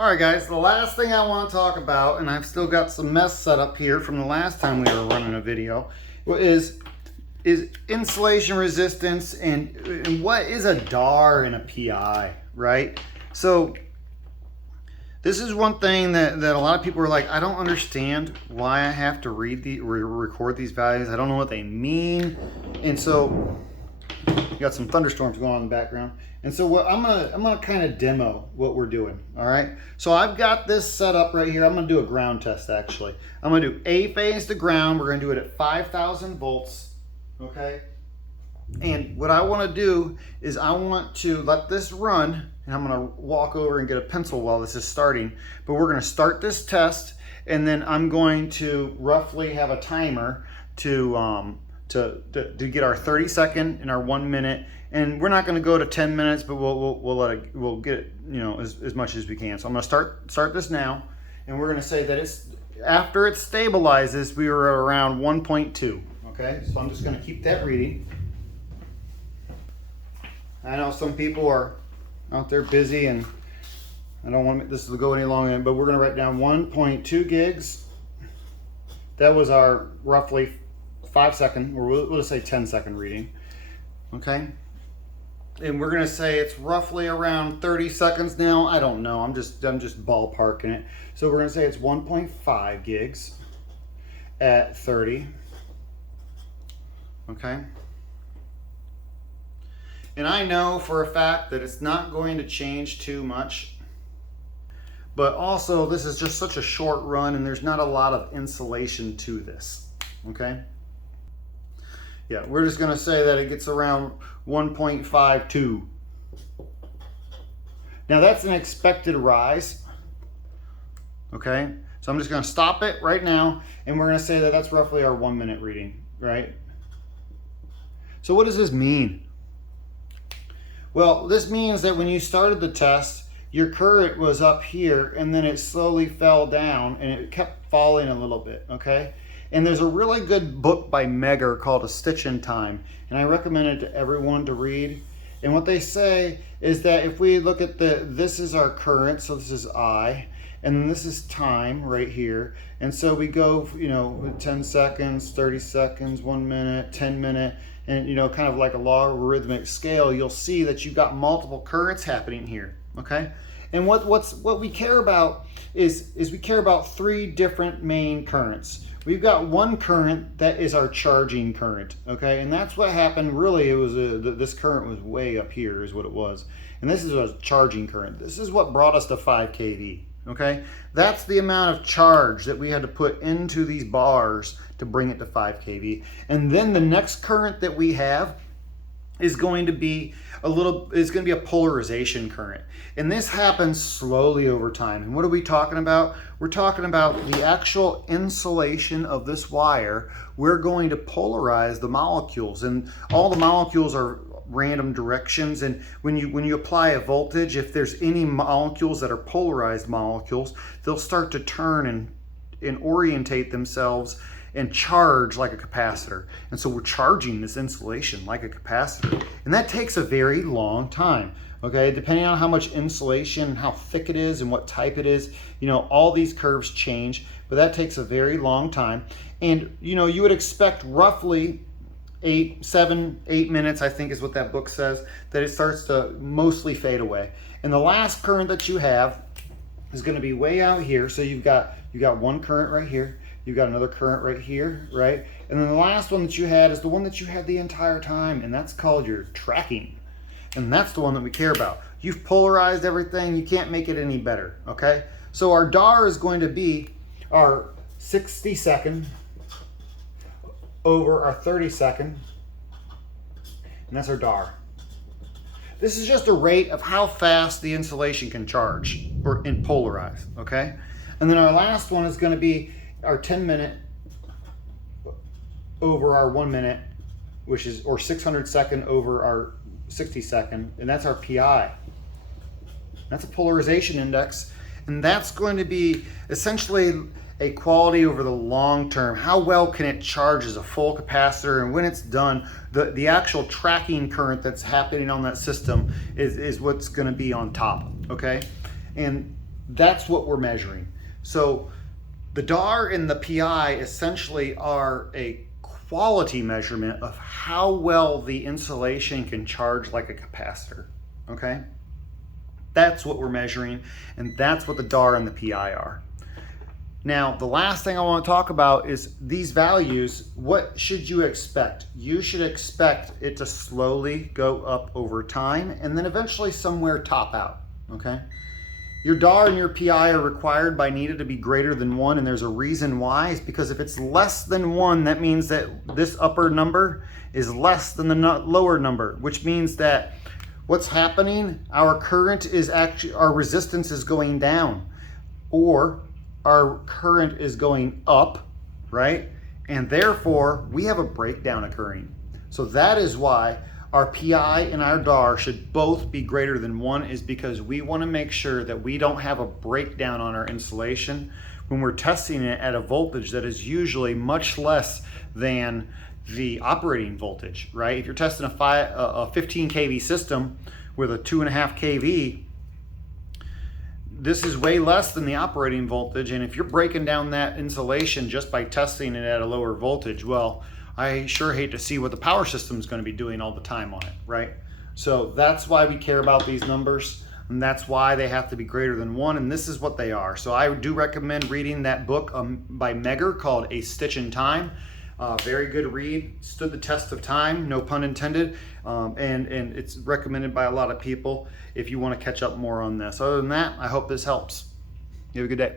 Alright guys, the last thing I want to talk about, and I've still got some mess set up here from the last time we were running a video, is insulation resistance and what is a DAR and a PI, right? So this is one thing that a lot of people are like, I don't understand why I have to record these values. I don't know what they mean. And so you got some thunderstorms going on in the background. And so what I'm gonna kind of demo what we're doing. All right. So I've got this set up right here. I'm gonna do a ground test actually. I'm gonna do A phase to ground. We're gonna do it at 5,000 volts. Okay. And what I want to do is I want to let this run, and I'm going to walk over and get a pencil while this is starting. But we're going to start this test, and then I'm going to roughly have a timer to get our 30-second and our 1 minute. And we're not going to go to 10 minutes, but we'll get it, you know, as much as we can. So I'm going to start this now, and we're going to say that it's after it stabilizes, we were at around 1.2. Okay, so I'm just going to keep that reading. I know some people are out there busy and I don't want this to go any longer, but we're going to write down 1.2 gigs. That was our roughly 5-second, or we'll just say 10-second reading. Okay. And we're going to say it's roughly around 30 seconds now. I don't know. I'm just ballparking it. So we're going to say it's 1.5 gigs at 30. Okay. And I know for a fact that it's not going to change too much, but also this is just such a short run and there's not a lot of insulation to this, okay? Yeah, we're just gonna say that it gets around 1.52. Now that's an expected rise, okay? So I'm just gonna stop it right now and we're gonna say that that's roughly our 1 minute reading, right? So what does this mean? Well, this means that when you started the test, your current was up here and then it slowly fell down and it kept falling a little bit, okay? And there's a really good book by Megger called A Stitch in Time, and I recommend it to everyone to read. And what they say is that if we look at this is our current, so this is I, and then this is time right here. And so we go, you know, 10 seconds, 30 seconds, 1 minute, 10 minute, and you know, kind of like a logarithmic scale, you'll see that you've got multiple currents happening here, okay? And what we care about is we care about 3 different main currents. We've got one current that is our charging current, okay? And that's what happened. Really, it was this current was way up here is what it was. And this is a charging current. This is what brought us to 5 kV, okay? That's the amount of charge that we had to put into these bars to bring it to 5 kV. And then the next current that we have is going to be a polarization current. And this happens slowly over time. And what are we talking about? We're talking about the actual insulation of this wire. We're going to polarize the molecules, and all the molecules are random directions. And when you apply a voltage, if there's any molecules that are polarized molecules, they'll start to turn and orientate themselves and charge like a capacitor. And so we're charging this insulation like a capacitor. And that takes a very long time, okay? Depending on how much insulation, how thick it is, and what type it is, you know, all these curves change, but that takes a very long time. And, you know, you would expect roughly 8 minutes, I think is what that book says, that it starts to mostly fade away. And the last current that you have is gonna be way out here. So you got one current right here. You've got another current right here, right? And then the last one that you had is the one that you had the entire time, and that's called your tracking. And that's the one that we care about. You've polarized everything, you can't make it any better, okay? So our DAR is going to be our 60 second over our 30 second, and that's our DAR. This is just a rate of how fast the insulation can charge and polarize, okay? And then our last one is going to be our 10 minute over our 1 minute, which is, or 600 second over our 60 second, and that's our PI. That's a polarization index, and that's going to be essentially a quality over the long term. How well can it charge as a full capacitor, and when it's done, the actual tracking current that's happening on that system is what's going to be on top, okay? And that's what we're measuring. So the DAR and the PI essentially are a quality measurement of how well the insulation can charge like a capacitor, okay? That's what we're measuring, and that's what the DAR and the PI are. Now, the last thing I want to talk about is these values. What should you expect? You should expect it to slowly go up over time and then eventually somewhere top out, okay? Your DAR and your PI are required by NETA to be greater than 1, and there's a reason why. It's because if it's less than 1, that means that this upper number is less than the lower number, which means that what's happening, our current is actually, our resistance is going down, or our current is going up, right? And therefore, we have a breakdown occurring. So that is why our PI and our DAR should both be greater than 1, is because we want to make sure that we don't have a breakdown on our insulation when we're testing it at a voltage that is usually much less than the operating voltage, right? If you're testing a 15 kV system with a 2.5 kV, this is way less than the operating voltage, and if you're breaking down that insulation just by testing it at a lower voltage, well, I sure hate to see what the power system is going to be doing all the time on it, right? So that's why we care about these numbers, and that's why they have to be greater than 1, and this is what they are. So I do recommend reading that book by Megger called A Stitch in Time. Very good read, stood the test of time, no pun intended, and it's recommended by a lot of people if you want to catch up more on this. Other than that, I hope this helps. You have a good day.